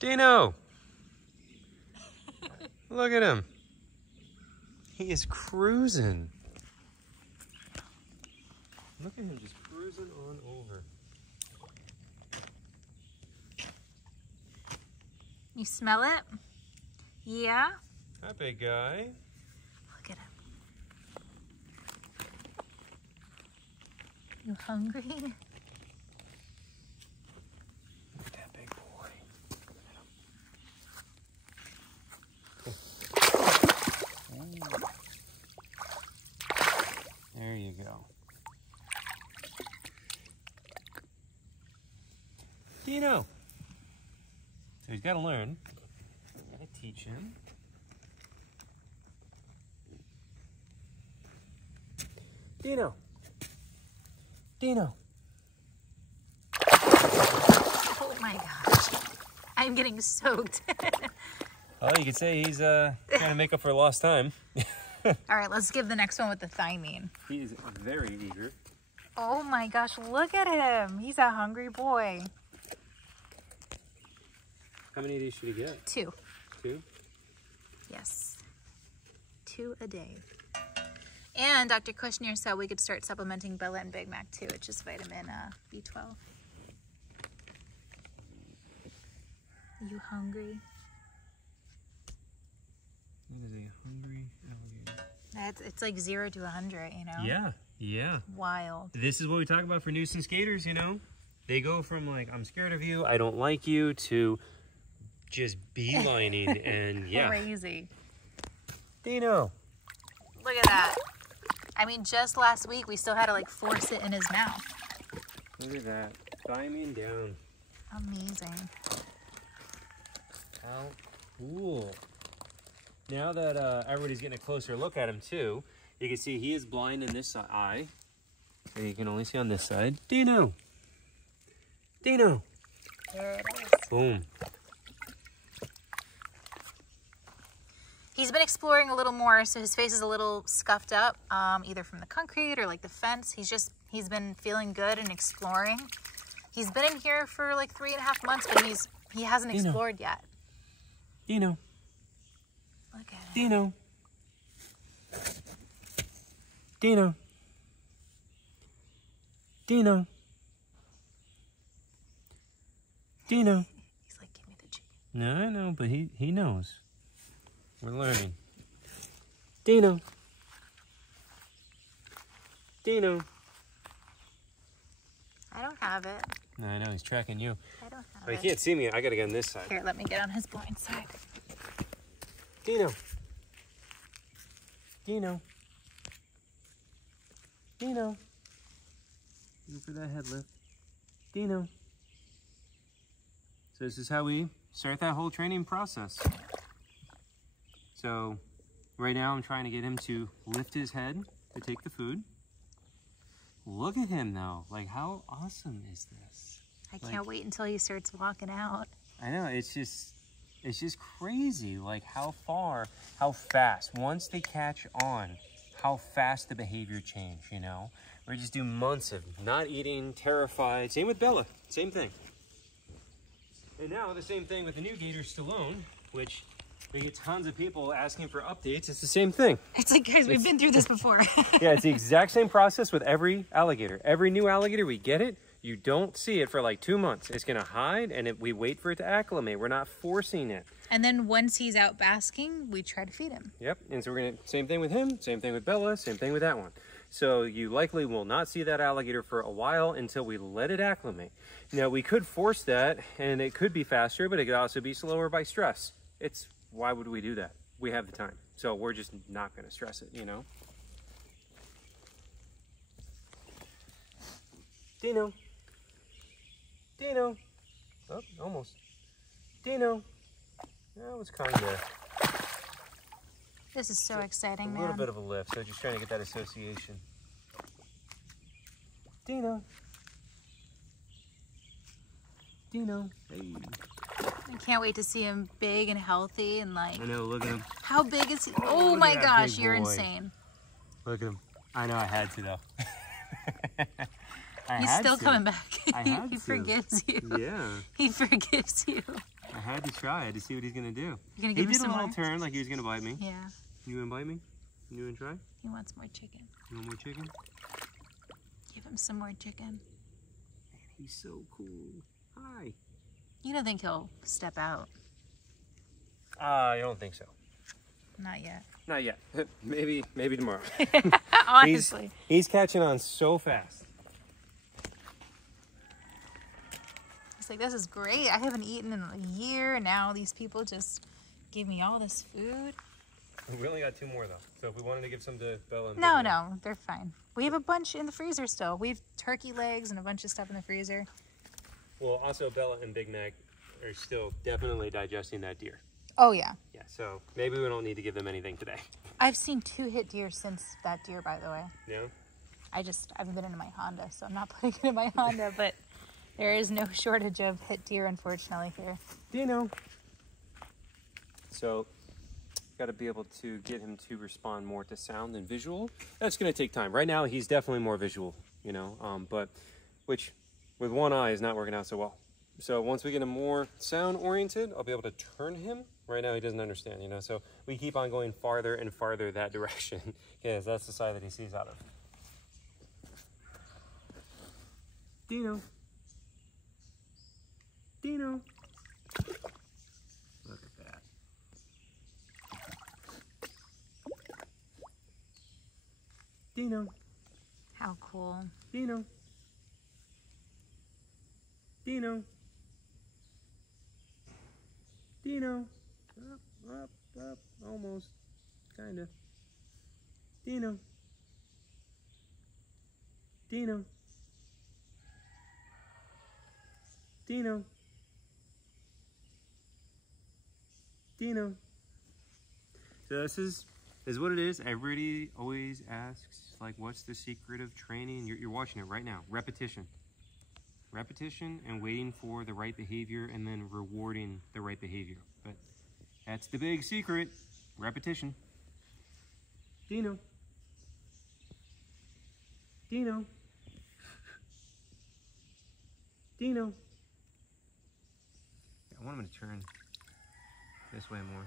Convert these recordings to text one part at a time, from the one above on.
Dino! Look at him. He is cruising. Look at him just cruising on over. You smell it? Yeah? Hi, big guy. Look at him. You hungry? Look at that big boy. There you go. Dino. So he's got to learn. Got to teach him. Dino. Dino. Oh my gosh. I'm getting soaked. Well, you could say he's trying to make up for lost time. All right, let's give the next one with the thymine. He is very eager. Oh my gosh, look at him. He's a hungry boy. How many of these should he get? 2. 2? Yes. 2 a day. And Dr. Kushner said we could start supplementing Bella and Big Mac too. It's just vitamin B12. You hungry? That is a hungry alligator. It's like 0 to 100, you know? Yeah, yeah. Wild. This is what we talk about for nuisance gators, you know? They go from like, I'm scared of you, I don't like you, to just beelining and yeah. Crazy. Dino. Look at that. I mean, just last week, we still had to like force it in his mouth. Look at that. Thymine down. Amazing. How cool. Now that everybody's getting a closer look at him too, you can see he is blind in this eye. So you can only see on this side. Dino. Dino. There it is. Boom. He's been exploring a little more, so his face is a little scuffed up, either from the concrete or like the fence. He's been feeling good and exploring. He's been in here for like 3.5 months, but he hasn't Dino. explored yet. Dino. Look at him. Dino. Dino. Dino. Dino. He's like, give me the chicken. No, I know, but he knows. We're learning. Dino. Dino. I don't have it. No, I know, he's tracking you. I don't have But it. he can't see me. I gotta get on this side. Here, let me get on his blind side. Dino. Dino. Dino. Go for that head lift. Dino. So this is how we start that whole training process. So right now I'm trying to get him to lift his head to take the food. Look at him though. Like, how awesome is this? I can't wait until he starts walking out. I know, it's just crazy, like how fast, once they catch on, how fast the behavior change, you know? We just do months of not eating, terrified. Same with Bella, same thing. And now the same thing with the new Gator Stallone, which we get tons of people asking for updates. It's the same thing. It's like, guys, we've been through this before. Yeah, it's the exact same process with every alligator. Every new alligator, we get it. You don't see it for like 2 months. It's gonna hide and we wait for it to acclimate. We're not forcing it. And then once he's out basking, we try to feed him. Yep, and so we're gonna, same thing with him, same thing with Bella, same thing with that one. So you likely will not see that alligator for a while until we let it acclimate. Now we could force that and it could be faster, but it could also be slower by stress. Why would we do that? We have the time. So we're just not gonna stress it, you know? Dino. Dino. Oh, almost. Dino. That was kind of This is so exciting, a man. little bit of a lift, so just trying to get that association. Dino. Dino. Hey. I can't wait to see him big and healthy and like. I know, look at him. How big is he? Oh look my at that gosh, big you're boy. insane. Look at him. I know I had to though. He's still coming back. I had He to. forgives you. Yeah. He forgives you. I had to try it to see what he's gonna do. You're gonna give him some He did a little more? turn like he was gonna bite me. Yeah. You gonna bite me? You gonna try? He wants more chicken. You want more chicken? Give him some more chicken. Man, he's so cool. Hi. You don't think he'll step out? I don't think so. Not yet. Not yet. maybe tomorrow. Honestly. He's catching on so fast. He's like, this is great. I haven't eaten in a year. And now these people just give me all this food. We only got 2 more though. So if we wanted to give some to Bella and No, they're fine. We have a bunch in the freezer still. We have turkey legs and a bunch of stuff in the freezer. Well, also Bella and Big Mac are still definitely digesting that deer. Oh, yeah. Yeah, so maybe we don't need to give them anything today. I've seen 2 hit deer since that deer, by the way. Yeah? I haven't been into my Honda, so I'm not putting it in my Honda, but there is no shortage of hit deer, unfortunately, here. Dino. So, got to be able to get him to respond more to sound than visual. That's going to take time. Right now, he's definitely more visual, you know, but which with one eye is not working out so well. So once we get him more sound oriented, I'll be able to turn him. Right now he doesn't understand, you know, so we keep on going farther and farther that direction because that's the side that he sees out of. Dino. Dino. Look at that. Dino. How cool. Dino. Dino. Dino. Up, almost. Kinda. Dino. Dino. Dino. Dino. So this is what it is. Everybody always asks, like, what's the secret of training? You're watching it right now. Repetition. Repetition and waiting for the right behavior and then rewarding the right behavior. But that's the big secret. Repetition. Dino. Dino. Dino. I want him to turn this way more.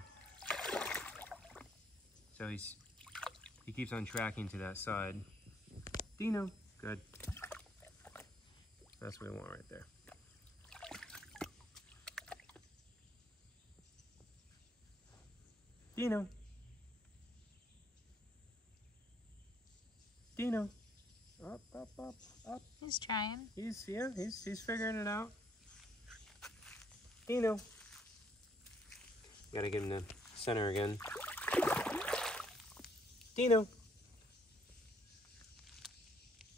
So he keeps on tracking to that side. Dino. Good. That's what we want right there. Dino. Dino. Up, up, up, up. He's trying. He's figuring it out. Dino. Gotta get him to center again. Dino.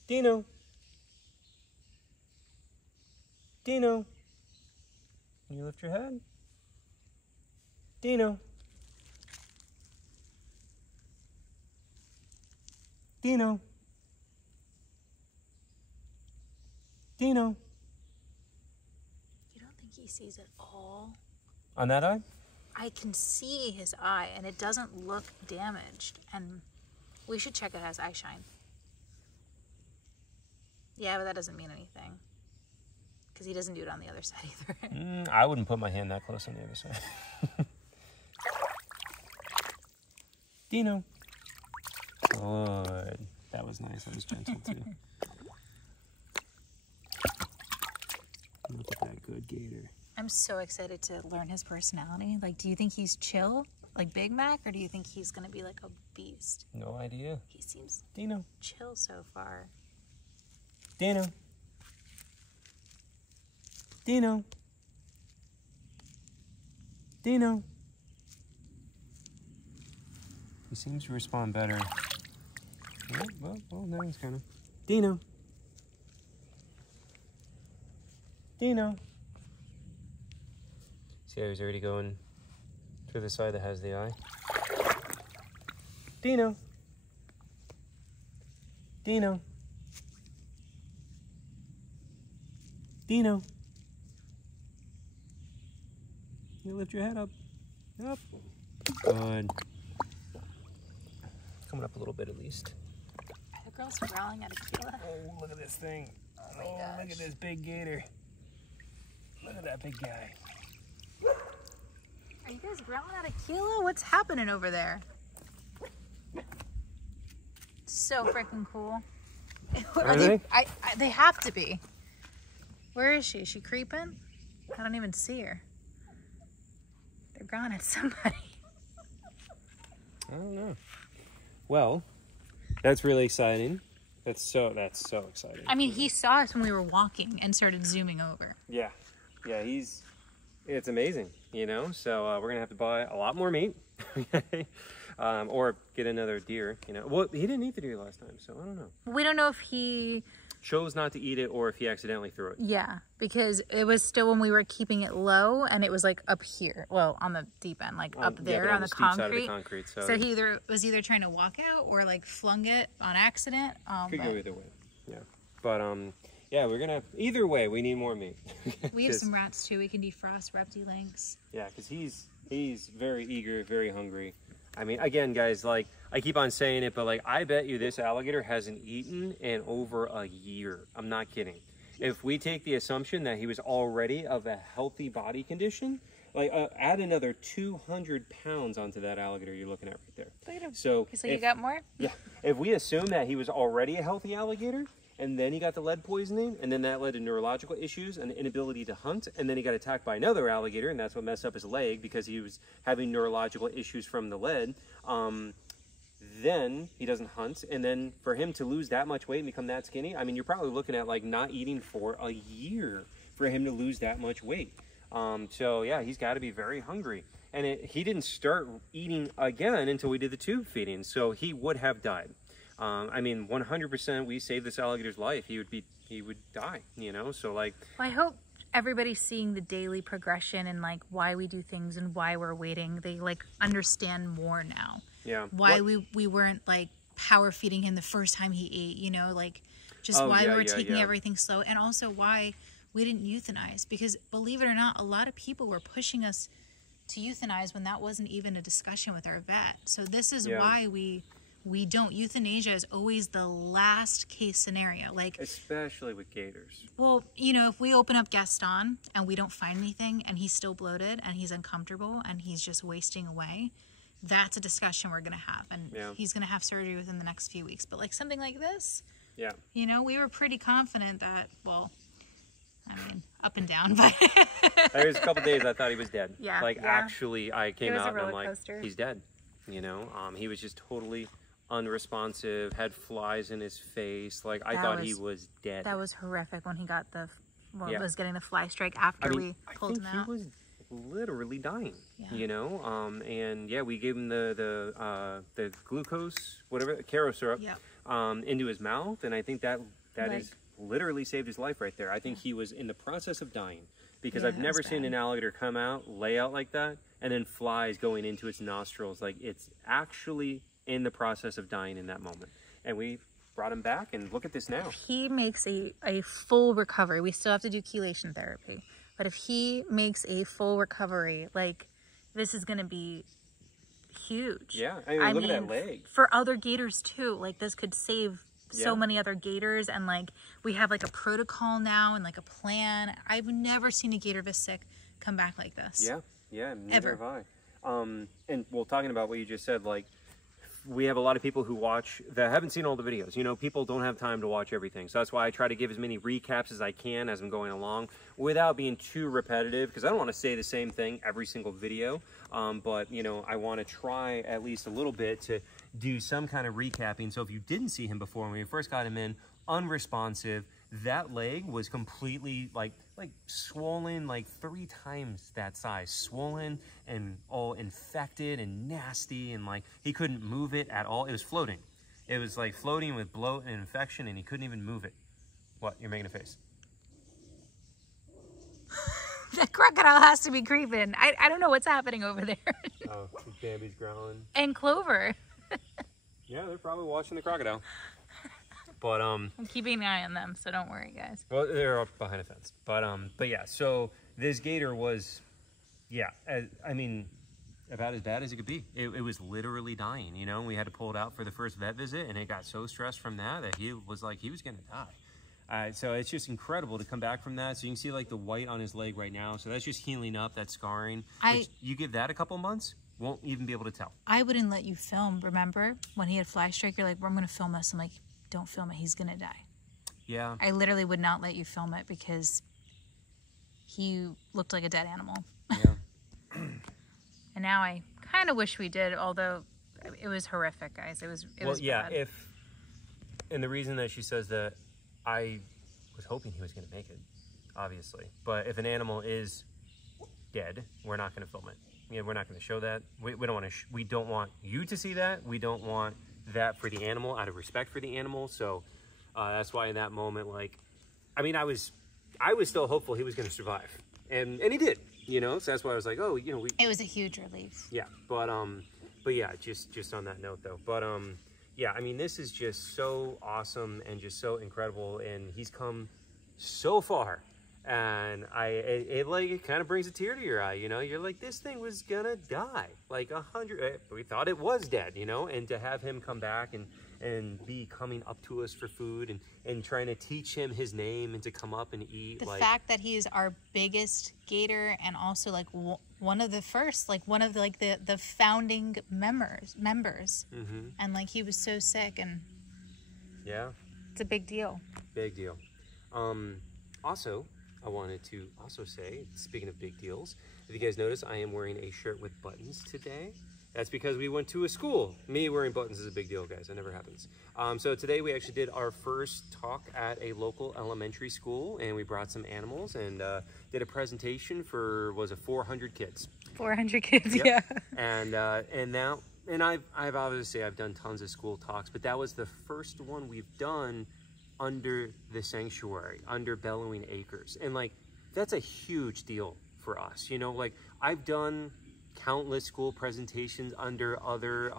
Dino. Dino. Can you lift your head? Dino. Dino. Dino. You don't think he sees at all? On that eye? I can see his eye, and it doesn't look damaged. And we should check it as eye shine. Yeah, but that doesn't mean anything. Because he doesn't do it on the other side either. I wouldn't put my hand that close on the other side. Dino. Good. That was nice. That was gentle too. Look at that good gator. I'm so excited to learn his personality. Like, do you think he's chill, like Big Mac, or do you think he's gonna be like a beast? No idea. He seems Dino. chill so far. Dino. Dino. Dino. He seems to respond better. Well, now he's kind of. Dino. Dino. See how he's already going to the side that has the eye? Dino. Dino. Dino. You lift your head up. Up. Good. Coming up a little bit at least. The girl's growling at Akila. Oh, look at this thing. Oh my gosh. Look at this big gator. Look at that big guy. guys growling at a kilo? What's happening over there? So freaking cool. Are they? They have to be. Where is she? Is she creeping? I don't even see her. They're growling at somebody. I don't know. Well, that's really exciting. That's so exciting. I mean, he saw us when we were walking and started zooming over. Yeah. Yeah, it's amazing, you know? So we're going to have to buy a lot more meat. Or get another deer, you know? Well, he didn't eat the deer last time, so I don't know. We don't know if he chose not to eat it or if he accidentally threw it. Yeah, because it was still when we were keeping it low and it was like up here. Well, on the deep end, like up there on the steep concrete. Side of the concrete. So he was either trying to walk out or like flung it on accident. Could go either way. Yeah. But yeah, we're gonna either way. We need more meat. We have some rats too. We can defrost repti links. Yeah, because he's very eager, very hungry. I mean, again, guys, like I keep on saying it, but like I bet you this alligator hasn't eaten in over a year. I'm not kidding. If we take the assumption that he was already of a healthy body condition, like add another 200 pounds onto that alligator you're looking at right there. Look at him. So you got more? Yeah. If we assume that he was already a healthy alligator, and then he got the lead poisoning, and then that led to neurological issues and inability to hunt, and then he got attacked by another alligator, and that's what messed up his leg because he was having neurological issues from the lead. Then he doesn't hunt, and then for him to lose that much weight and become that skinny, I mean, you're probably looking at like not eating for a year for him to lose that much weight. So yeah, he's got to be very hungry. And he didn't start eating again until we did the tube feeding, so he would have died. I mean, 100%. We saved this alligator's life. He would die. You know. So like. Well, I hope everybody's seeing the daily progression and like why we do things and why we're waiting. They like understand more now. Yeah. Why we weren't like power feeding him the first time he ate. You know, like just why we were taking everything slow, and also why we didn't euthanize. Because believe it or not, a lot of people were pushing us to euthanize when that wasn't even a discussion with our vet. So this is why we don't. Euthanasia is always the last case scenario. Like especially with gators. Well, you know, if we open up Gaston and we don't find anything and he's still bloated and he's uncomfortable and he's just wasting away, that's a discussion we're going to have. And he's going to have surgery within the next few weeks. But like something like this, you know, we were pretty confident that, well, I mean, up and down, but there was a couple days I thought he was dead. Yeah. Like actually I came out and I'm like, coaster. He's dead. You know, he was just totally unresponsive, had flies in his face. Like I thought he was dead. That was horrific when he got was getting the fly strike after we pulled him out. He was literally dying. You know, and yeah, we gave him the glucose, whatever, Caro syrup, into his mouth, and I think that is literally saved his life right there. I think he was in the process of dying because I've never seen an alligator come out, lay out like that, and then flies going into its nostrils. Like it's actually in the process of dying in that moment. And we brought him back, and look at this now. If he makes a full recovery, we still have to do chelation therapy, but if he makes a full recovery, like this is going to be huge. Yeah, I mean, look at that leg. For other gators too, like this could save so many other gators, and like we have like a protocol now and like a plan. I've never seen a gator this sick come back like this. Yeah, never have I. And well, talking about what you just said, like we have a lot of people who watch that haven't seen all the videos. You know, people don't have time to watch everything. So that's why I try to give as many recaps as I can as I'm going along without being too repetitive, because I don't want to say the same thing every single video. But, you know, I want to try at least a little bit to do some kind of recapping. So if you didn't see him before, when we first got him in, unresponsive, that leg was completely like swollen, like 3 times that size, swollen and all infected and nasty, and like he couldn't move it at all. It was floating. It was like floating with bloat and infection, and he couldn't even move it. What? You're making a face. The crocodile has to be creeping. I don't know what's happening over there. Oh, Bambi's growling. And Clover. Yeah, they're probably watching the crocodile. But I'm keeping an eye on them, so don't worry, guys. Well, they're up behind a fence. But yeah, so this gator was, I mean, about as bad as it could be. It was literally dying, you know. We had to pull it out for the first vet visit, and it got so stressed from that he was like, he was going to die. So it's just incredible to come back from that. So you can see like the white on his leg right now. So that's just healing up, that scarring. You give that a couple months, won't even be able to tell. I wouldn't let you film, remember? When he had fly strike, you're like, well, I'm going to film this. I'm like, don't film it. He's going to die. Yeah. I literally would not let you film it because he looked like a dead animal. Yeah. And now I kind of wish we did, although it was horrific, guys. It was yeah, bad. And the reason that she says that, I was hoping he was going to make it, obviously. But if an animal is dead, we're not going to film it. Yeah, we're not going to show that. We don't want to. We don't want you to see that. We don't want that for the animal, out of respect for the animal. So that's why in that moment, like, I mean, I was still hopeful he was going to survive, and he did. You know, so that's why I was like, oh, you know, it was a huge relief. Yeah, but yeah, just on that note though, but yeah, I mean, this is just so awesome and just so incredible, and he's come so far, and it kind of brings a tear to your eye, you know. You're like, this thing was gonna die, like 100. We thought it was dead, you know, and to have him come back and be coming up to us for food and trying to teach him his name and to come up and eat. The fact that he is our biggest gator and also like one of the first, like one of the, like the founding members, mm-hmm. and like he was so sick, and yeah, it's a big deal. Big deal. Also, I wanted to also say, speaking of big deals, if you guys notice, I am wearing a shirt with buttons today. That's because we went to a school. Me wearing buttons is a big deal, guys. It never happens. So today we actually did our first talk at a local elementary school, and we brought some animals and did a presentation for, was it 400 kids? 400 kids, yep. Yeah. And I've obviously done tons of school talks, but that was the first one we've done under the sanctuary, under Bellowing Acres, and like that's a huge deal for us. You know, like I've done countless school presentations under other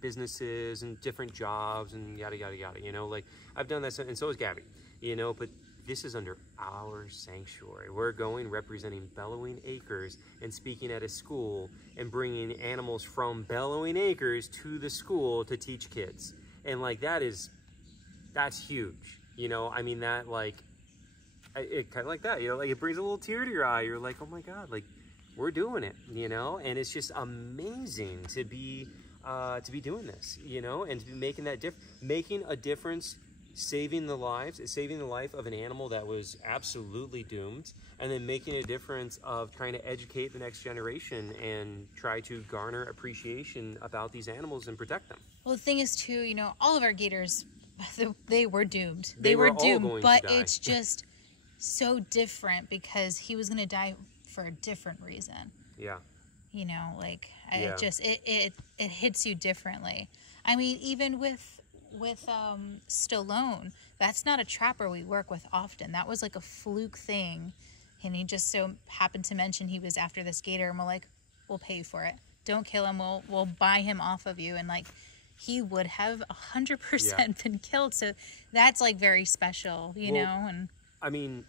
businesses and different jobs and yada yada yada, you know, like I've done that, and so has Gabby, you know, but this is under our sanctuary. We're going representing Bellowing Acres and speaking at a school and bringing animals from Bellowing Acres to the school to teach kids, and like that's huge, you know. I mean, that like it kind of like that, you know, like it brings a little tear to your eye. You're like, oh my God, like we're doing it, you know, and it's just amazing to be doing this, you know, and to be making making a difference, saving the life of an animal that was absolutely doomed, and then making a difference of trying to educate the next generation and try to garner appreciation about these animals and protect them. Well, the thing is too, you know, all of our gators, they were doomed. They were doomed, but it's just so different because he was going to die for a different reason. Yeah. You know, like it hits you differently. I mean, even with Stallone, that's not a trapper we work with often. That was like a fluke thing, and he just so happened to mention he was after this gator, and we're like, we'll pay you for it. Don't kill him. We'll buy him off of you, and like he would have 100% been killed. So that's like very special, you know. And I mean,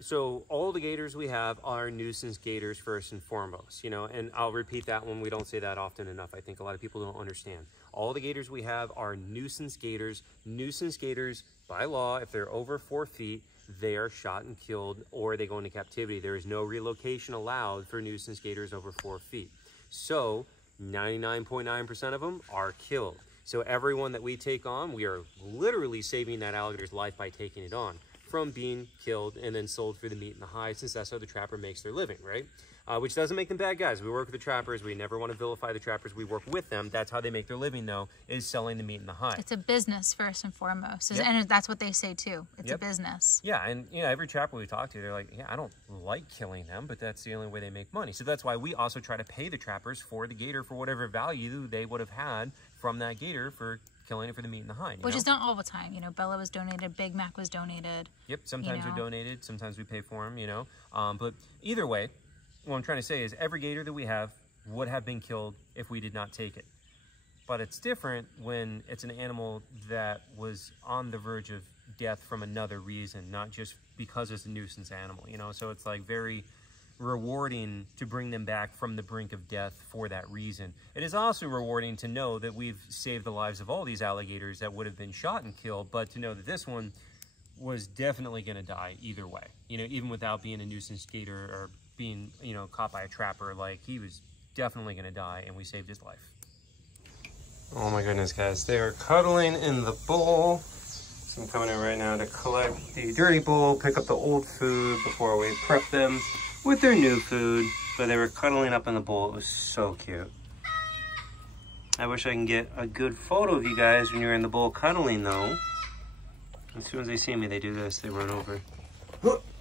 so all the gators we have are nuisance gators first and foremost, you know, and I'll repeat that one. We don't say that often enough. I think a lot of people don't understand. All the gators we have are nuisance gators. Nuisance gators, by law, if they're over 4 feet, they are shot and killed, or they go into captivity. There is no relocation allowed for nuisance gators over 4 feet. So 99.9% of them are killed. So everyone that we take on, we are literally saving that alligator's life by taking it on from being killed and then sold for the meat and the hide, since that's how the trapper makes their living, right? Which doesn't make them bad guys. We work with the trappers. We never want to vilify the trappers. We work with them. That's how they make their living, though, is selling the meat and the hide. It's a business first and foremost. And that's what they say, too. It's a business. Yeah, and you know, every trapper we talk to, they're like, yeah, I don't like killing them, but that's the only way they make money. So that's why we also try to pay the trappers for the gator for whatever value they would have had from that gator for killing it for the meat and the hide. Which is not all the time. You know, Bella was donated, Big Mac was donated. Yep, sometimes they're donated, sometimes we pay for them, you know. But either way, what I'm trying to say is every gator that we have would have been killed if we did not take it. But it's different when it's an animal that was on the verge of death from another reason, not just because it's a nuisance animal, you know. So it's like very rewarding to bring them back from the brink of death for that reason. It is also rewarding to know that we've saved the lives of all these alligators that would have been shot and killed, but to know that this one, was definitely going to die either way. You know, even without being a nuisance gator or being, you know, caught by a trapper, like he was definitely going to die, and we saved his life. Oh my goodness, guys. They are cuddling in the bowl. So I'm coming in right now to collect the dirty bowl, pick up the old food before we prep them with their new food. But they were cuddling up in the bowl. It was so cute. I wish I can get a good photo of you guys when you're in the bowl cuddling, though. As soon as they see me, they do this. They run over.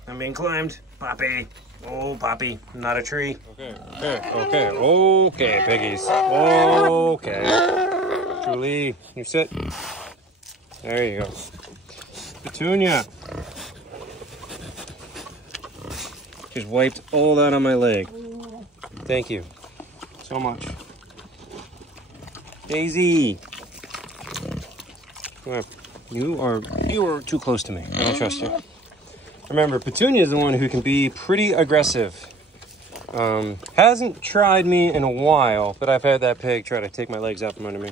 I'm being climbed. Poppy. Oh, Poppy. I'm not a tree. Okay, piggies. Okay. Julie, you sit. There you go. Petunia. Just wiped all that on my leg. Thank you so much. Daisy. You are too close to me. I don't trust you. Remember, Petunia is the one who can be pretty aggressive. Hasn't tried me in a while, but I've had that pig try to take my legs out from under me.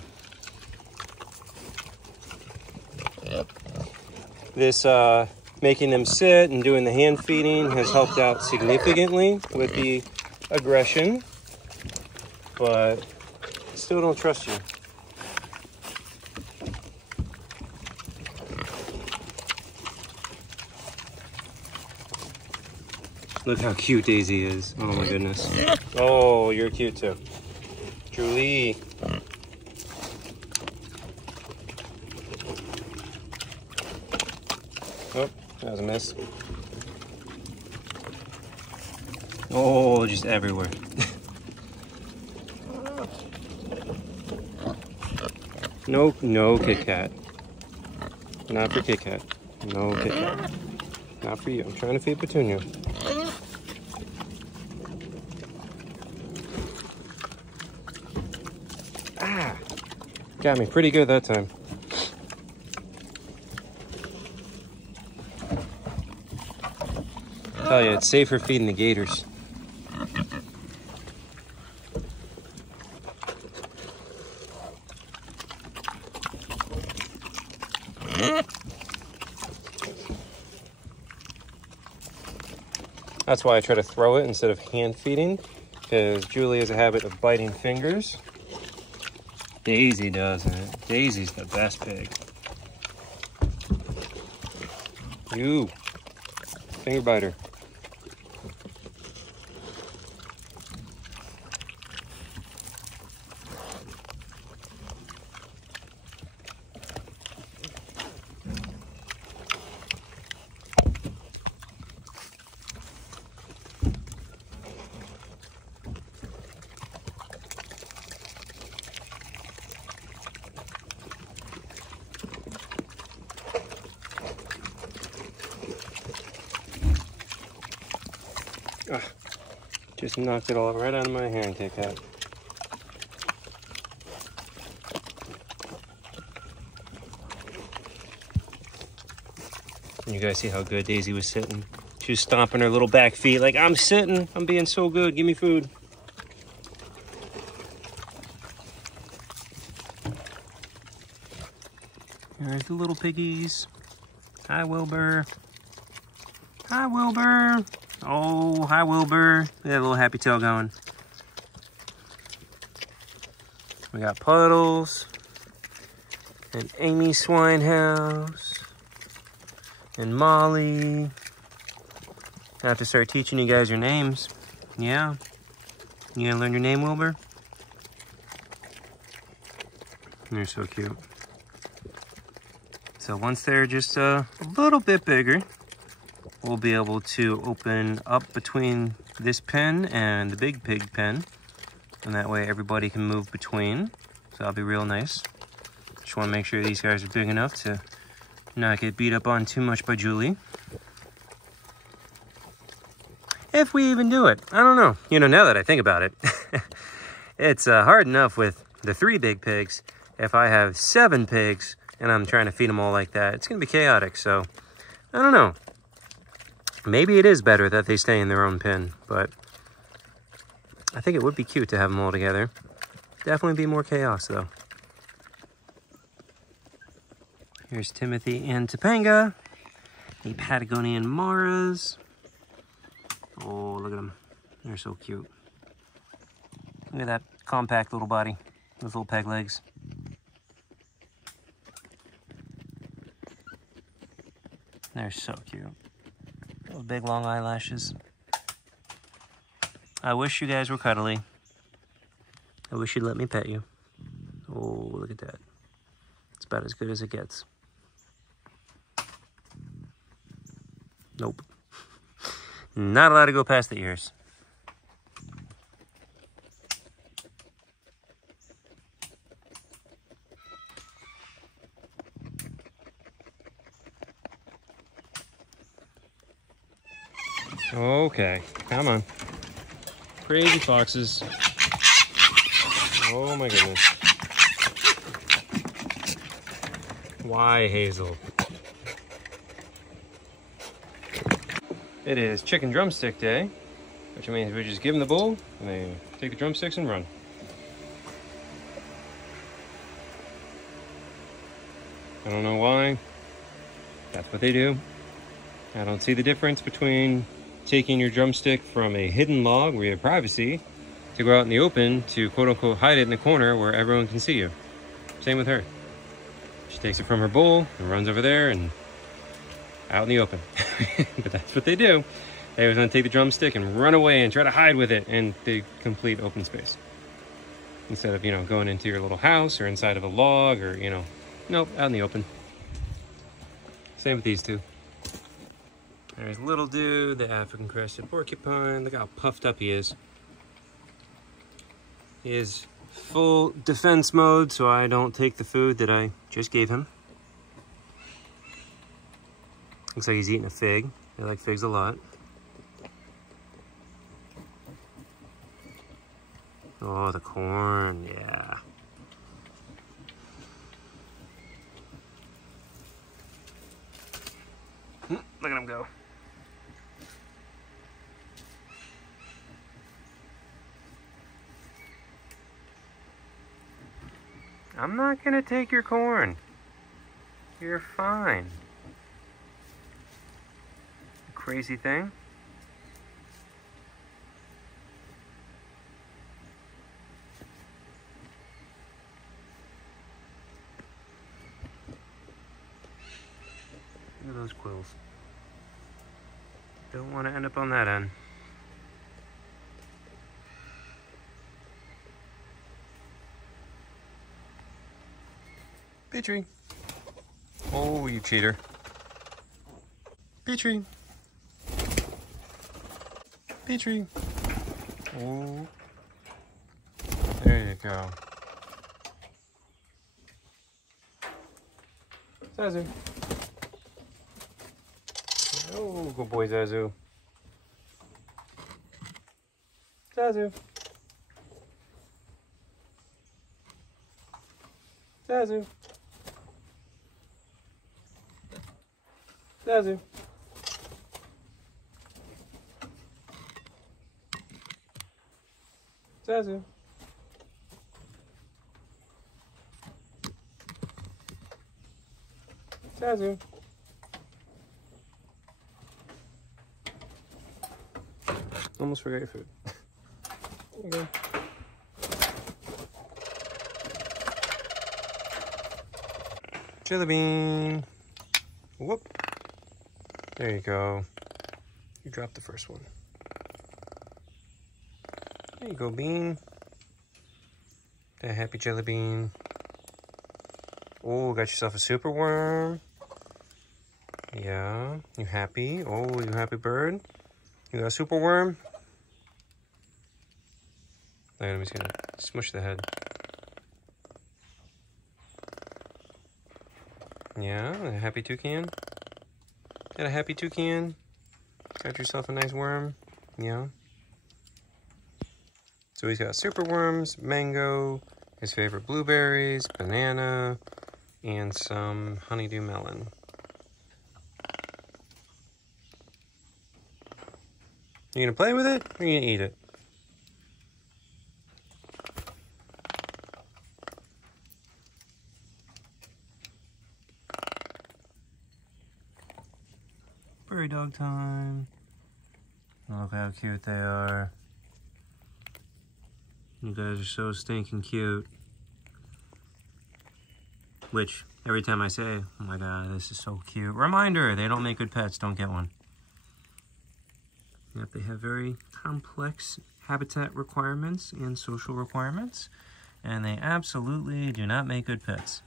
This making them sit and doing the hand feeding has helped out significantly with the aggression, but I still don't trust you. Look how cute Daisy is. Oh my goodness. Oh, you're cute too. Julie. Oh, that was a miss. Oh, just everywhere. No Kit Kat. Not for Kit Kat. No Kit Kat. Not for you. I'm trying to feed Petunia. Ah! Got me pretty good that time. I tell you, it's safer feeding the gators. That's why I try to throw it instead of hand feeding, because Julie has a habit of biting fingers. Daisy doesn't. Daisy's the best pig. You, finger biter. Just knocked it all right out of my hand, Kit Kat. You guys see how good Daisy was sitting? She was stomping her little back feet like, I'm sitting, I'm being so good, give me food. There's the little piggies. Hi, Wilbur. Hi, Wilbur. Oh, hi, Wilbur. We got a little happy tail going. We got Puddles and Amy Swinehouse and Molly. I have to start teaching you guys your names. Yeah. You gonna learn your name, Wilbur? You're so cute. So once they're just a little bit bigger, we'll be able to open up between this pen and the big pig pen. And that way everybody can move between. So that'll be real nice. Just want to make sure these guys are big enough to not get beat up on too much by Julie. If we even do it. I don't know. You know, now that I think about it, it's hard enough with the 3 big pigs. If I have 7 pigs and I'm trying to feed them all like that, it's going to be chaotic. So, I don't know. Maybe it is better that they stay in their own pen, but I think it would be cute to have them all together. Definitely be more chaos, though. Here's Timothy and Topanga. The Patagonian Maras. Oh, look at them. They're so cute. Look at that compact little body. Those little peg legs. They're so cute. Those big long eyelashes. I wish you guys were cuddly. I wish you'd let me pet you. Oh, look at that. It's about as good as it gets. Nope. Not allowed to go past the ears. Okay, come on. Crazy foxes. Oh my goodness. Why, Hazel? It is chicken drumstick day, which means we just give them the bowl and they take the drumsticks and run. I don't know why. That's what they do. I don't see the difference between taking your drumstick from a hidden log where you have privacy to go out in the open to quote-unquote hide it in the corner where everyone can see you. Same with her. She takes it from her bowl and runs over there and out in the open. But that's what they do. They always want to take the drumstick and run away and try to hide with it in the complete open space. Instead of, you know, going into your little house or inside of a log or, you know, nope, out in the open. Same with these two. There's little dude, the African crested porcupine. Look how puffed up he is. He is full defense mode, so I don't take the food that I just gave him. Looks like he's eating a fig. They like figs a lot. Oh, the corn, yeah. Look at him go. I'm not gonna take your corn. You're fine. Crazy thing. Look at those quills. Don't want to end up on that end. Petrie. Oh, you cheater. Petrie. Petrie. Oh. There you go. Zazu. Oh, good boy, Zazu. Zazu. Zazu. Zazu. Zazu. Zazu. Almost forgot your food. There you go. Jelly bean. Whoop. There you go. You dropped the first one. There you go, Bean. That happy jelly bean. Oh, got yourself a super worm. Yeah, you happy? Oh, you happy bird? You got a super worm? Look at him, he's gonna smush the head. Yeah, a happy toucan. Got a happy toucan. Got yourself a nice worm. Yeah. So he's got super worms, mango, his favorite blueberries, banana, and some honeydew melon. You gonna play with it, or you gonna eat it? Strawberry dog time. Look how cute they are. You guys are so stinking cute. Which, every time I say, oh my god, this is so cute. Reminder, they don't make good pets, don't get one. Yep, they have very complex habitat requirements and social requirements, and they absolutely do not make good pets.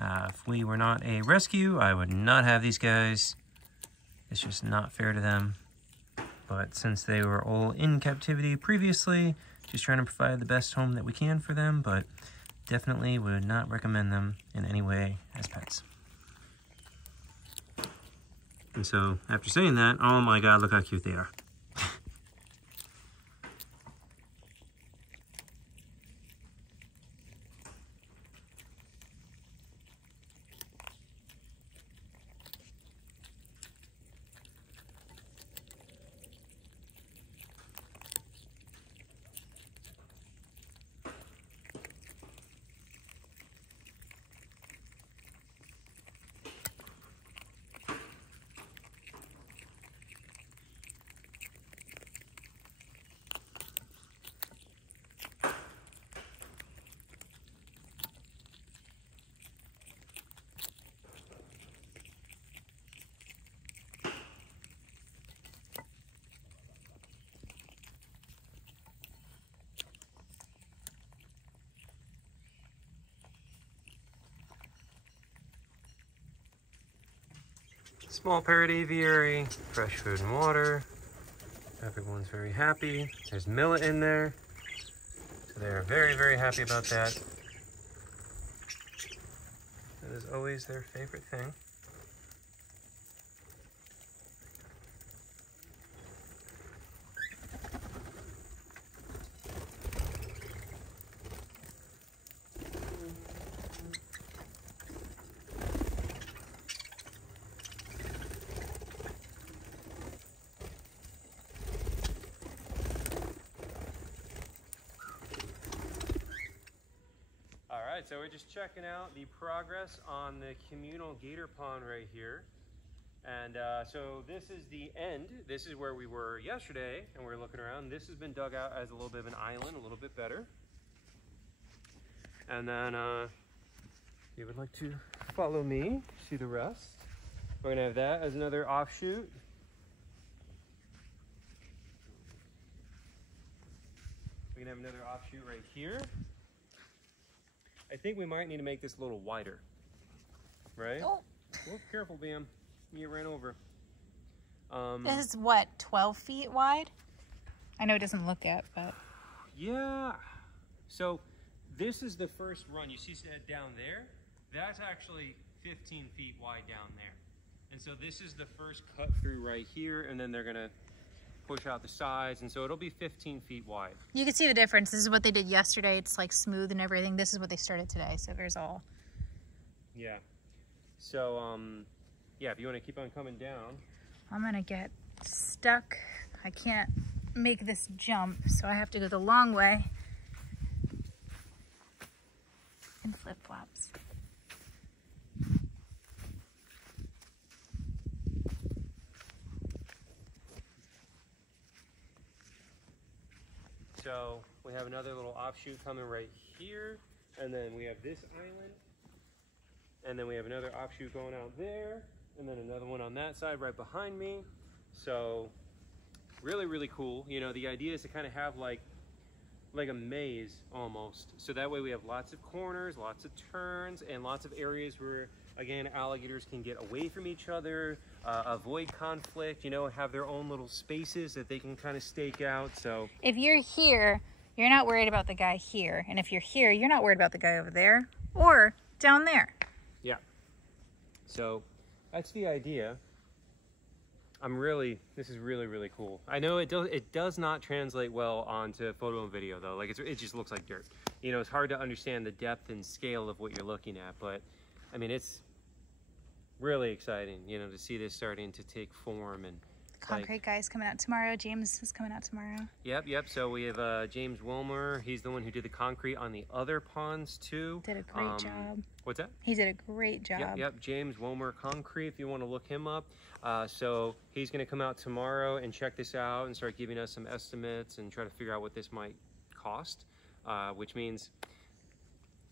If we were not a rescue, I would not have these guys. It's just not fair to them. But since they were all in captivity previously, just trying to provide the best home that we can for them, but definitely would not recommend them in any way as pets. And so, after saying that, oh my god, look how cute they are. Small parrot aviary, fresh food and water. Everyone's very happy. There's millet in there. So they're very, very happy about that. That is always their favorite thing. So we're just checking out the progress on the communal gator pond right here. And so this is the end. This is where we were yesterday, and we're looking around. This has been dug out as a little bit of an island, a little bit better. And then if you would like to follow me, see the rest. We're gonna have that as another offshoot. We're gonna have another offshoot right here. I think we might need to make this a little wider, right? Oh, careful, Bam. You ran over. This is what, 12 feet wide? I know it doesn't look it, but. Yeah. So this is the first run. You see that down there? That's actually 15 feet wide down there. And so this is the first cut through right here, and then they're gonna push out the sides, and so it'll be 15 feet wide. You can see the difference. This is what they did yesterday. It's like smooth and everything. This is what they started today, so there's all. Yeah. So, yeah, if you want to keep on coming down. I'm gonna get stuck. I can't make this jump, so I have to go the long way in flip-flops. So we have another little offshoot coming right here, and then we have this island, and then we have another offshoot going out there, and then another one on that side right behind me. So really, really cool. You know, the idea is to kind of have like a maze almost. So that way we have lots of corners, lots of turns, and lots of areas where, again, alligators can get away from each other, avoid conflict, you know, have their own little spaces that they can kind of stake out. So if you're here, you're not worried about the guy here. And if you're here, you're not worried about the guy over there or down there. Yeah. So that's the idea. This is really, really cool. I know it does not translate well onto photo and video though. Like it just looks like dirt. You know, it's hard to understand the depth and scale of what you're looking at, but I mean, it's really exciting, you know, to see this starting to take form. And Concrete guy's coming out tomorrow. James is coming out tomorrow. Yep. So we have James Wilmer. He's the one who did the concrete on the other ponds too. Did a great job. What's that? He did a great job. Yep. James Wilmer Concrete, if you want to look him up. So he's going to come out tomorrow and check this out and start giving us some estimates and try to figure out what this might cost, which means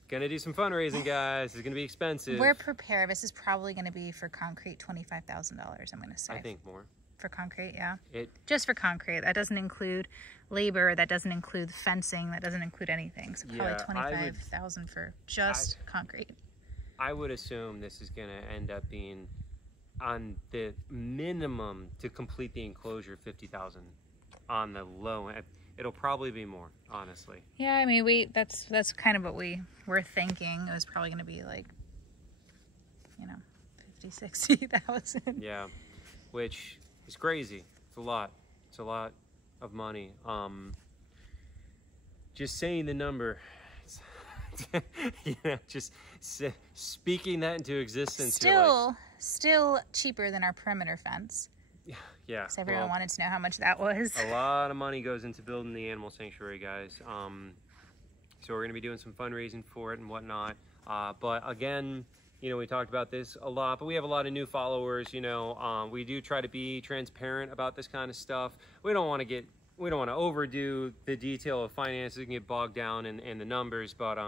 gonna do some fundraising, guys. It's gonna be expensive. We're prepared. This is probably gonna be for concrete $25,000. I'm gonna say. I think more. For concrete, yeah. Just for concrete. That doesn't include labor. That doesn't include fencing. That doesn't include anything. So probably $25,000 for just concrete. I would assume this is gonna end up being on the minimum to complete the enclosure $50,000 on the low end. It'll probably be more, honestly. Yeah, I mean, that's kind of what we were thinking. It was probably going to be like, 50,000-60,000. Yeah, which is crazy. It's a lot. It's a lot of money. Just saying the number, just speaking that into existence. Still cheaper than our perimeter fence. Yeah. Because everyone wanted to know how much that was. A lot of money goes into building the animal sanctuary, guys. So we're going to be doing some fundraising for it and whatnot. But again, we talked about this a lot, but we have a lot of new followers. We do try to be transparent about this kind of stuff. We don't want to overdo the detail of finances and get bogged down in the numbers, but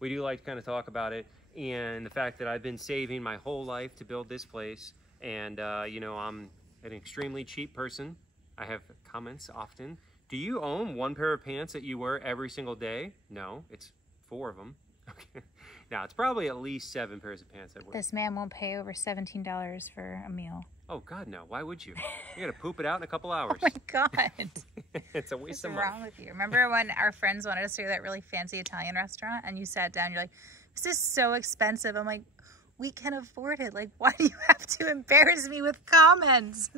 we do like to kind of talk about it and the fact that I've been saving my whole life to build this place. And, I'm an extremely cheap person. I have comments often. Do you own one pair of pants that you wear every single day? No, it's 4 of them. Okay. Now, it's probably at least 7 pairs of pants I wear. This man won't pay over $17 for a meal. Oh, God, no. Why would you? You got to poop it out in a couple hours. Oh, my God. It's a waste of money. What's wrong with you? Remember when our friends wanted us to go to that really fancy Italian restaurant and you sat down, you're like, this is so expensive. I'm like, we can afford it. Like, why do you have to embarrass me with comments?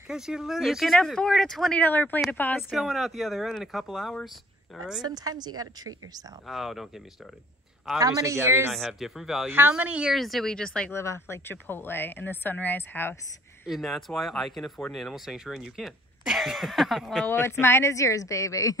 Because you're literally... You can afford a $20 plate of pasta. It's going out the other end in a couple hours. All right? Sometimes you got to treat yourself. Oh, don't get me started. Obviously, Gabby and I have different values. How many years did we just live off like Chipotle in the Sunrise House? And that's why I can afford an animal sanctuary and you can't. well, what's mine is yours, baby.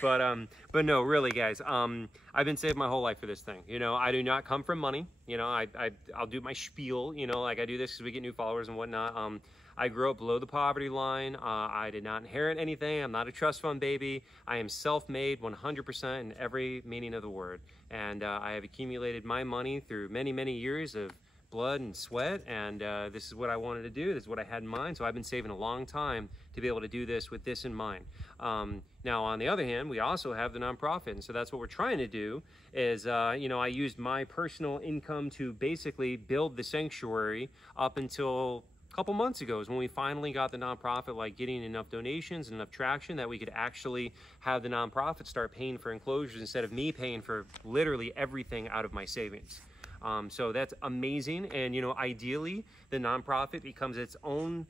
But no, really, guys, I've been saving my whole life for this thing. I do not come from money. I'll do my spiel, like I do this because we get new followers and whatnot. I grew up below the poverty line. I did not inherit anything. I'm not a trust fund baby. I am self-made 100% in every meaning of the word. And I have accumulated my money through many, many years of blood and sweat, and this is what I wanted to do. This is what I had in mind. So I've been saving a long time to be able to do this with this in mind. Now, on the other hand, we also have the nonprofit, and so that's what we're trying to do is, I used my personal income to basically build the sanctuary up until a couple months ago is when we finally got the nonprofit getting enough donations and enough traction that we could actually have the nonprofit start paying for enclosures instead of me paying for literally everything out of my savings. So that's amazing. And, ideally the nonprofit becomes its own,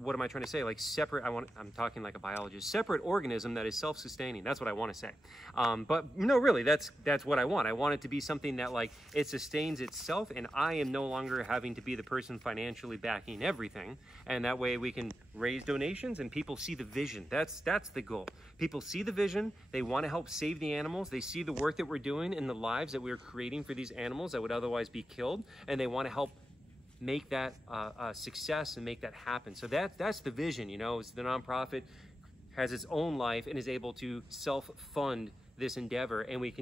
what am I trying to say? Separate, I'm talking like a biologist, separate organism that is self-sustaining. That's what I want to say. But no, really, that's what I want. I want it to be something that it sustains itself, and I am no longer having to be the person financially backing everything. And that way we can raise donations and people see the vision. That's the goal. People see the vision. They want to help save the animals. They see the work that we're doing in the lives that we're creating for these animals that would otherwise be killed, and they want to help make that a success and make that happen. So that's the vision, is the nonprofit has its own life and is able to self-fund this endeavor, and we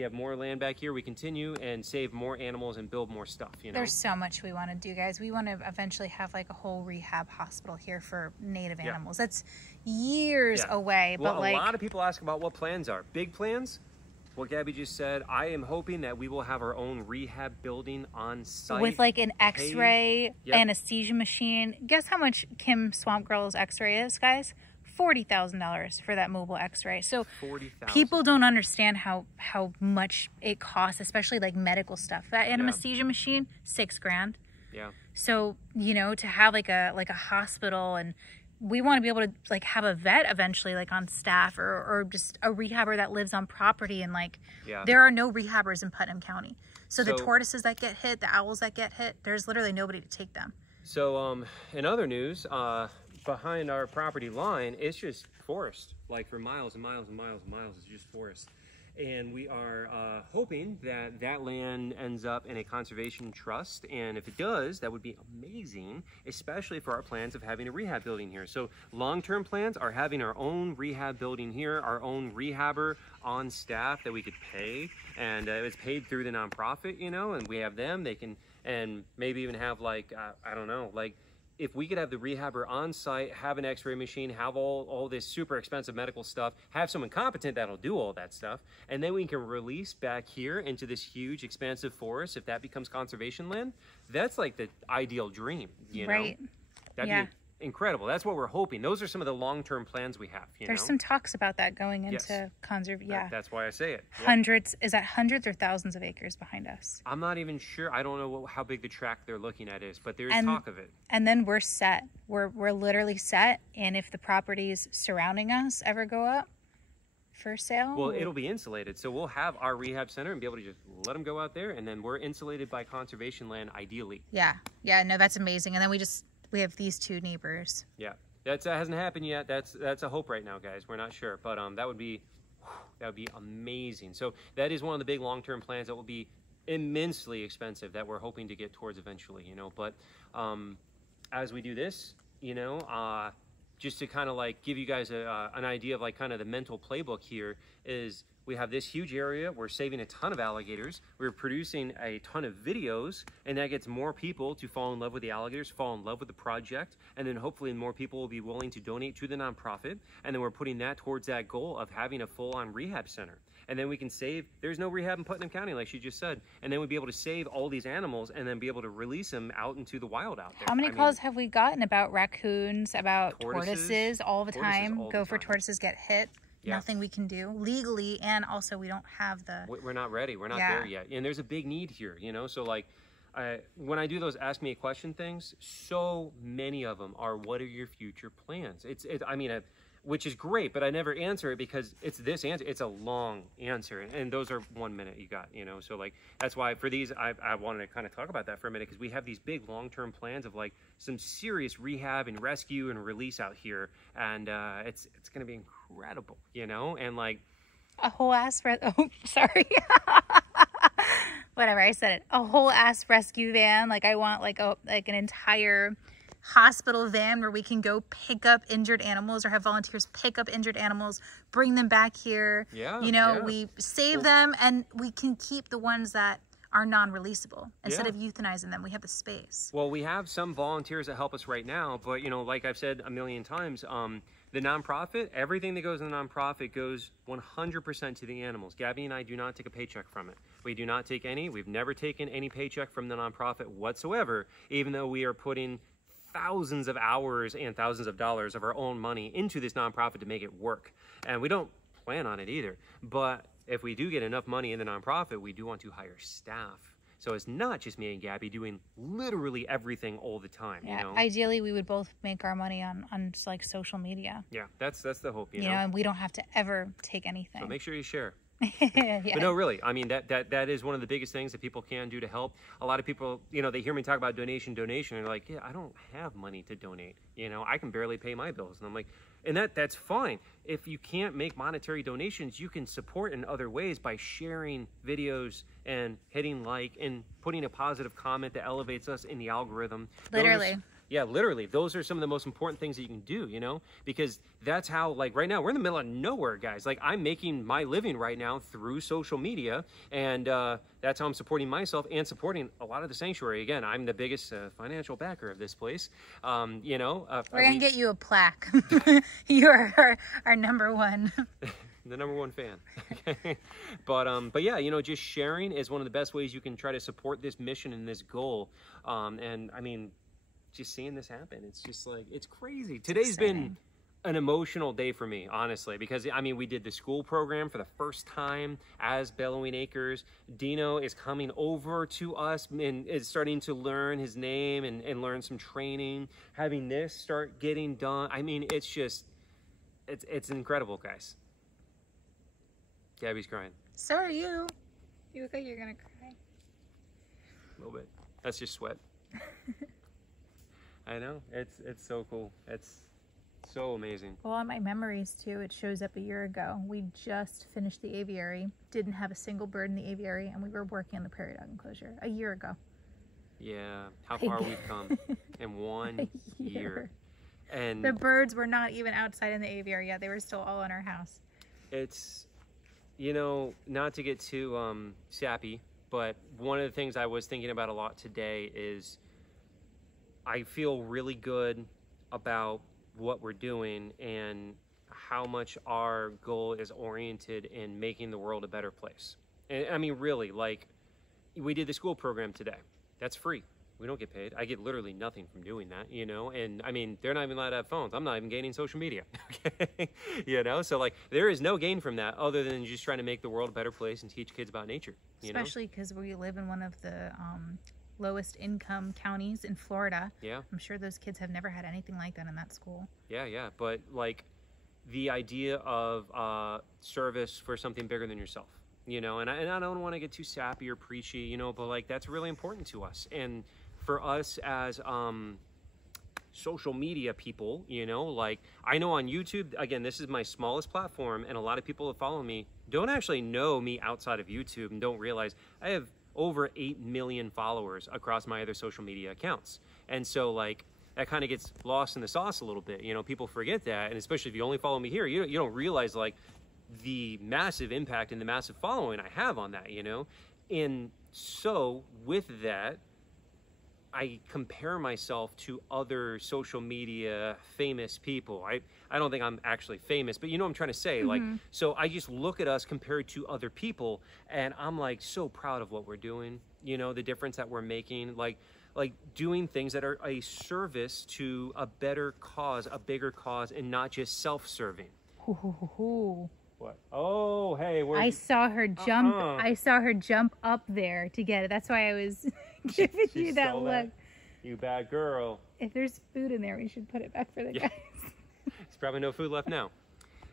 have more land back here, we continue and save more animals and build more stuff. There's so much we want to do, guys. We want to eventually have a whole rehab hospital here for native animals. That's years away. Well, a lot of people ask about what plans are. Big plans? What Gabby just said, I am hoping that we will have our own rehab building on site. With an x-ray anesthesia machine. Guess how much Kim Swamp Girl's x-ray is, guys? $40,000 for that mobile x-ray. So people don't understand how much it costs, especially medical stuff. That anesthesia machine, $6,000. Yeah. So, to have a hospital, and we want to be able to have a vet eventually on staff or just a rehabber that lives on property, and there are no rehabbers in Putnam County. So the tortoises that get hit, the owls that get hit, there's literally nobody to take them. So in other news, behind our property line, it's just forest, like for miles and miles and miles and miles. It's just forest. And we are hoping that that land ends up in a conservation trust. And if it does, that would be amazing, especially for our plans of having a rehab building here. So long-term plans are having our own rehab building here, our own rehabber on staff that we could pay. And it's paid through the nonprofit, you know, and we have them. They can, and maybe even have like, I don't know, like, if we could have the rehabber on site, have an x-ray machine, have all this super expensive medical stuff, have someone competent that'll do all that stuff, and then we can release back here into this huge expansive forest, if that becomes conservation land, that's like the ideal dream, you know? That'd be incredible. That's what we're hoping. Those are some of the long-term plans we have, There's some talks about that going into conservation. That's why I say it. Hundreds, is that hundreds or thousands of acres behind us? I'm not even sure. I don't know how big the tract they're looking at is, but there's talk of it. And then we're set. We're literally set. And if the properties surrounding us ever go up for sale, well, it'll be insulated. So we'll have our rehab center and be able to just let them go out there, and then we're insulated by conservation land, ideally. Yeah. No, that's amazing. And then we have these two neighbors. Yeah, that hasn't happened yet. That's a hope right now, guys. We're not sure, but that would be amazing. So that is one of the big long-term plans that will be immensely expensive that we're hoping to get towards eventually, you know. But as we do this, you know, just to kind of like give you guys an idea of like kind of the mental playbook here is, we have this huge area. We're saving a ton of alligators. We're producing a ton of videos, and that gets more people to fall in love with the alligators, fall in love with the project, and then hopefully more people will be willing to donate to the nonprofit. And then we're putting that towards that goal of having a full-on rehab center. And then we can save, there's no rehab in Putnam County, like she just said. And then we'd be able to save all these animals and then be able to release them out into the wild out there. How many calls have we gotten about raccoons, about tortoises all the time? Gopher tortoises get hit. Nothing we can do legally, and also we don't have the... We're not ready. We're not there yet. And there's a big need here, you know? So like, when I do those ask me a question things, so many of them are, what are your future plans? I mean, which is great, but I never answer it because it's this answer. It's a long answer, and those are 1 minute you got, you know? So like, that's why for these, I wanted to kind of talk about that for a minute, because we have these big long-term plans of like some serious rehab and rescue and release out here. And it's going to be incredible, you know? And like a whole ass, oh, sorry. Whatever, I said it. A whole ass rescue van. Like I want like an entire hospital van where we can go pick up injured animals, or have volunteers pick up injured animals, bring them back here. You know, we save them, and we can keep the ones that are non-releasable instead of euthanizing them. We have the space. Well, we have some volunteers that help us right now, but you know, like I've said a million times, the nonprofit, everything that goes in the nonprofit goes 100% to the animals. Gabby and I do not take a paycheck from it. We do not take any. We've never taken any paycheck from the nonprofit whatsoever, even though we are putting thousands of hours and thousands of dollars of our own money into this nonprofit to make it work. And we don't plan on it either. But if we do get enough money in the nonprofit, we do want to hire staff. So it's not just me and Gabby doing literally everything all the time. Yeah, you know? Ideally we would both make our money on like social media. Yeah, that's the hope. You know, and we don't have to ever take anything. So make sure you share. Yeah. But no, really, I mean, that is one of the biggest things that people can do to help. A lot of people, you know, they hear me talk about donation, and they're like, yeah, I don't have money to donate. You know, I can barely pay my bills. And I'm like, and that's fine. If you can't make monetary donations, you can support in other ways by sharing videos and hitting like and putting a positive comment that elevates us in the algorithm. Literally. Yeah, literally. Those are some of the most important things that you can do, you know, because that's how, like right now, we're in the middle of nowhere, guys. Like I'm making my living right now through social media, and that's how I'm supporting myself and supporting a lot of the sanctuary. Again, I'm the biggest financial backer of this place. You know, we're going to get you a plaque. You are our number one. The number one fan. But yeah, you know, just sharing is one of the best ways you can try to support this mission and this goal. And I mean, just seeing this happen, it's just like, it's crazy. Today's been an emotional day for me, honestly, because I mean, we did the school program for the first time as Bellowing Acres. Dino is coming over to us and is starting to learn his name and learn some training. Having this start getting done, I mean, it's just, it's incredible, guys. Gabby's crying. So are you. You look like you're gonna cry. A little bit. That's just sweat. I know. It's so cool. It's so amazing. Well, on my memories too, it shows up a year ago. We just finished the aviary, didn't have a single bird in the aviary, and we were working on the prairie dog enclosure a year ago. Yeah, how far we've come in 1 year. And the birds were not even outside in the aviary yet. They were still all in our house. It's, you know, not to get too sappy, but one of the things I was thinking about a lot today is I feel really good about what we're doing and how much our goal is oriented in making the world a better place. And I mean, really, like, we did the school program today. That's free. We don't get paid. I get literally nothing from doing that, you know? And I mean, they're not even allowed to have phones. I'm not even gaining social media, okay? You know? So like, there is no gain from that other than just trying to make the world a better place and teach kids about nature, you know? Especially because we live in one of the lowest income counties in Florida. Yeah. I'm sure those kids have never had anything like that in that school. Yeah, yeah. But like, the idea of service for something bigger than yourself, you know? And I don't want to get too sappy or preachy, you know, but like, that's really important to us. And for us as social media people, you know, like, I know on YouTube, again, this is my smallest platform, and a lot of people that follow me don't actually know me outside of YouTube and don't realize I have over 8 million followers across my other social media accounts. And so like, that kind of gets lost in the sauce a little bit, you know? People forget that, and especially if you only follow me here, you don't realize like the massive impact and the massive following I have on that, you know? And so with that, I compare myself to other social media famous people. I don't think I'm actually famous, but you know what I'm trying to say? Like, so I just look at us compared to other people, and I'm like so proud of what we're doing, you know, the difference that we're making, like doing things that are a service to a better cause, a bigger cause, and not just self-serving. What? Oh, hey, I saw her jump. I saw her jump up there to get it. That's why I was giving you that look. You bad girl. If there's food in there, we should put it back for the guys. There's probably no food left now.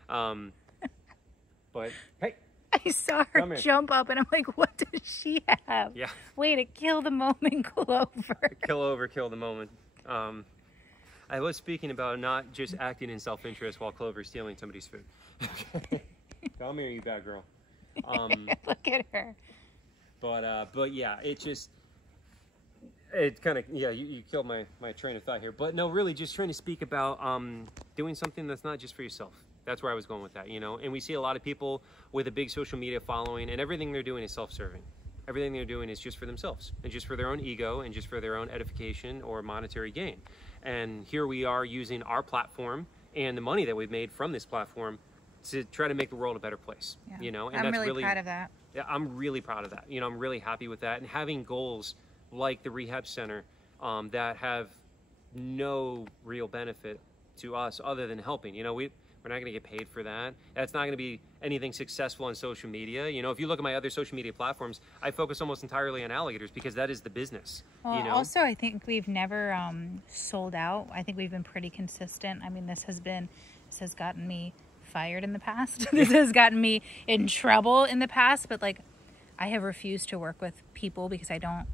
But hey, I saw her jump up, and I'm like, what does she have? Yeah. Way to kill the moment, Clover. Kill the moment. I was speaking about not just acting in self-interest while Clover's stealing somebody's food. Come here, you bad girl. Look at her. But yeah, it kind of, yeah, you killed my train of thought here. But no, really just trying to speak about doing something that's not just for yourself. That's where I was going with that, you know? And we see a lot of people with a big social media following, and everything they're doing is self-serving. Everything they're doing is just for themselves, and just for their own ego, and just for their own edification or monetary gain. And here we are using our platform and the money that we've made from this platform to try to make the world a better place, you know? And I'm really proud of that. Yeah, I'm really proud of that. You know, I'm really happy with that. And having goals like the rehab center that have no real benefit to us other than helping. You know, we're not going to get paid for that. That's not going to be anything successful on social media. You know, if you look at my other social media platforms, I focus almost entirely on alligators because that is the business. Well, you know? Also, I think we've never sold out. I think we've been pretty consistent. I mean, this has gotten me fired in the past. This has gotten me in trouble in the past, but like, I have refused to work with people because I don't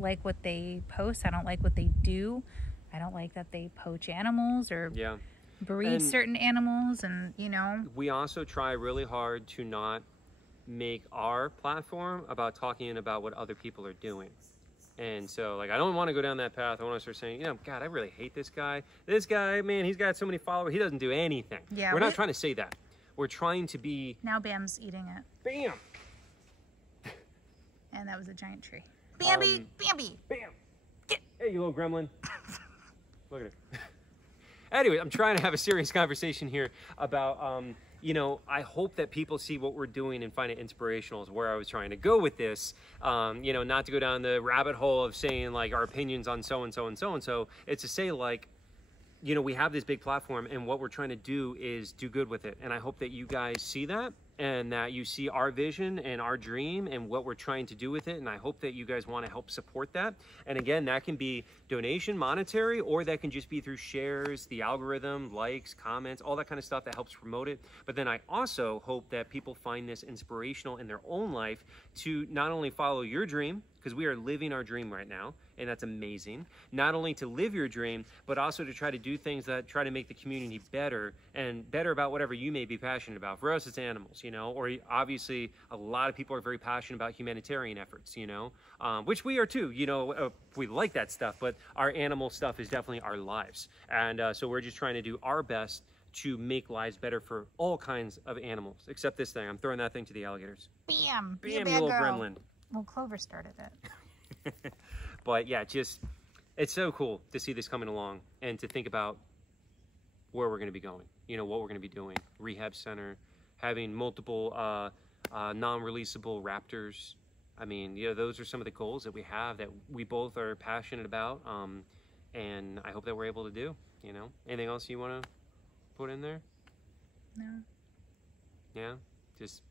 like what they post. I don't like what they do. I don't like that they poach animals or breed certain animals, and you know. We also try really hard to not make our platform about talking about what other people are doing. And so, like, I don't want to go down that path. I want to start saying, you know, God, I really hate this guy. This guy, man, he's got so many followers. He doesn't do anything. Yeah, we're not trying to say that. We're trying to be... Now Bam's eating it. Bam! And that was a giant tree. Bambi! Bambi! Bam! Get. Hey, you little gremlin. Look at it. Anyway, I'm trying to have a serious conversation here about... you know, I hope that people see what we're doing and find it inspirational is where I was trying to go with this. You know, not to go down the rabbit hole of saying like our opinions on so-and-so and so-and-so. It's to say like, you know, we have this big platform and what we're trying to do is do good with it. And I hope that you guys see that and that you see our vision and our dream and what we're trying to do with it. And I hope that you guys want to help support that. And again, that can be donation, monetary, or that can just be through shares, the algorithm, likes, comments, all that kind of stuff that helps promote it. But then I also hope that people find this inspirational in their own life to not only follow your dream, because we are living our dream right now, and that's amazing. Not only to live your dream, but also to try to do things that try to make the community better, and better about whatever you may be passionate about. For us, it's animals, you know, or obviously a lot of people are very passionate about humanitarian efforts, you know, which we are too, you know, we like that stuff, but our animal stuff is definitely our lives. And so we're just trying to do our best to make lives better for all kinds of animals, except this thing. I'm throwing that thing to the alligators. Bam! Bam, You you bad little girl. gremlin. Well, Clover started it. But yeah, just, it's so cool to see this coming along and to think about where we're going to be going, you know, what we're going to be doing. Rehab center, having multiple non-releasable raptors. I mean, you know, those are some of the goals that we have that we both are passionate about, and I hope that we're able to do, you know. Anything else you want to put in there? No. Yeah, just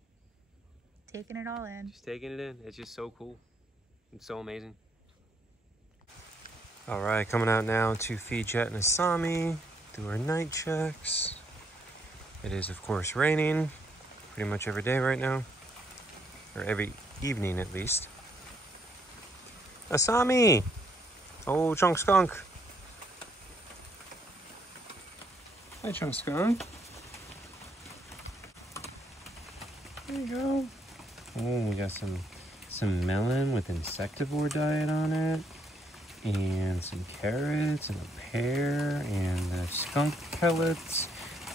Taking it all in. Just taking it in. It's just so cool. It's so amazing. All right, coming out now to feed Jet and Asami, do our night checks. It is, of course, raining pretty much every day right now, or every evening at least. Asami! Oh, Chunk Skunk. Hi, Chunk Skunk. There you go. Oh, we got some melon with insectivore diet on it, and some carrots, and a pear, and the skunk pellets,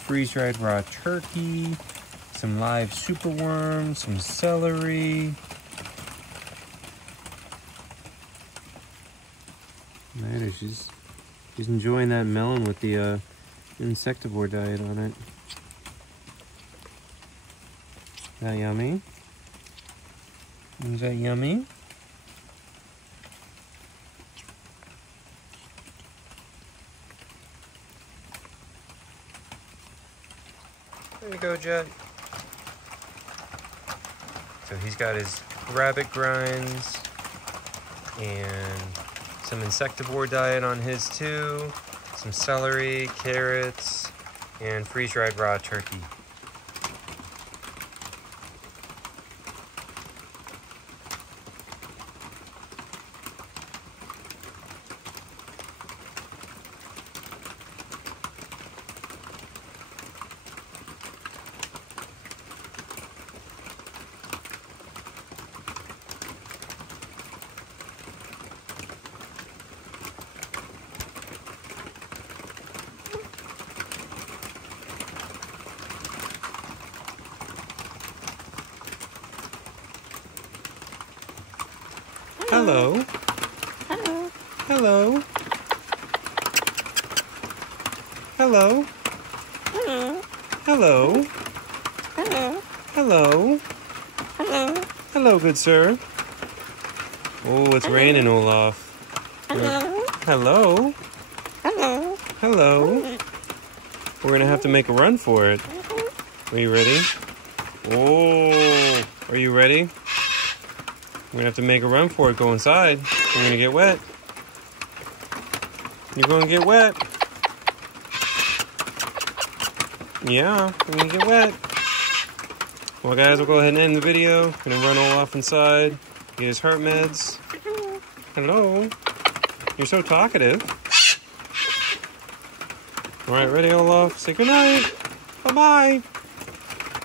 freeze-dried raw turkey, some live superworms, some celery. Right, she's enjoying that melon with the insectivore diet on it. Is that yummy? Is that yummy? There you go, Jet. So he's got his rabbit grinds and some insectivore diet on his too, some celery, carrots, and freeze-dried raw turkey. Hello. Hello. Hello. Hello. Hello. Hello. Hello. Hello. Hello. Hello, good sir. Oh, it's raining, Olaf. Hello. Hello. Hello. Hello. We're gonna have to make a run for it. Are you ready? Oh, are you ready? We're gonna have to make a run for it. Go inside. You're gonna get wet. You're gonna get wet. Yeah, you're gonna get wet. Well, guys, we'll go ahead and end the video. Gonna run Olaf inside. Get his heart meds. Hello. You're so talkative. All right, ready, Olaf? Say goodnight. Bye-bye.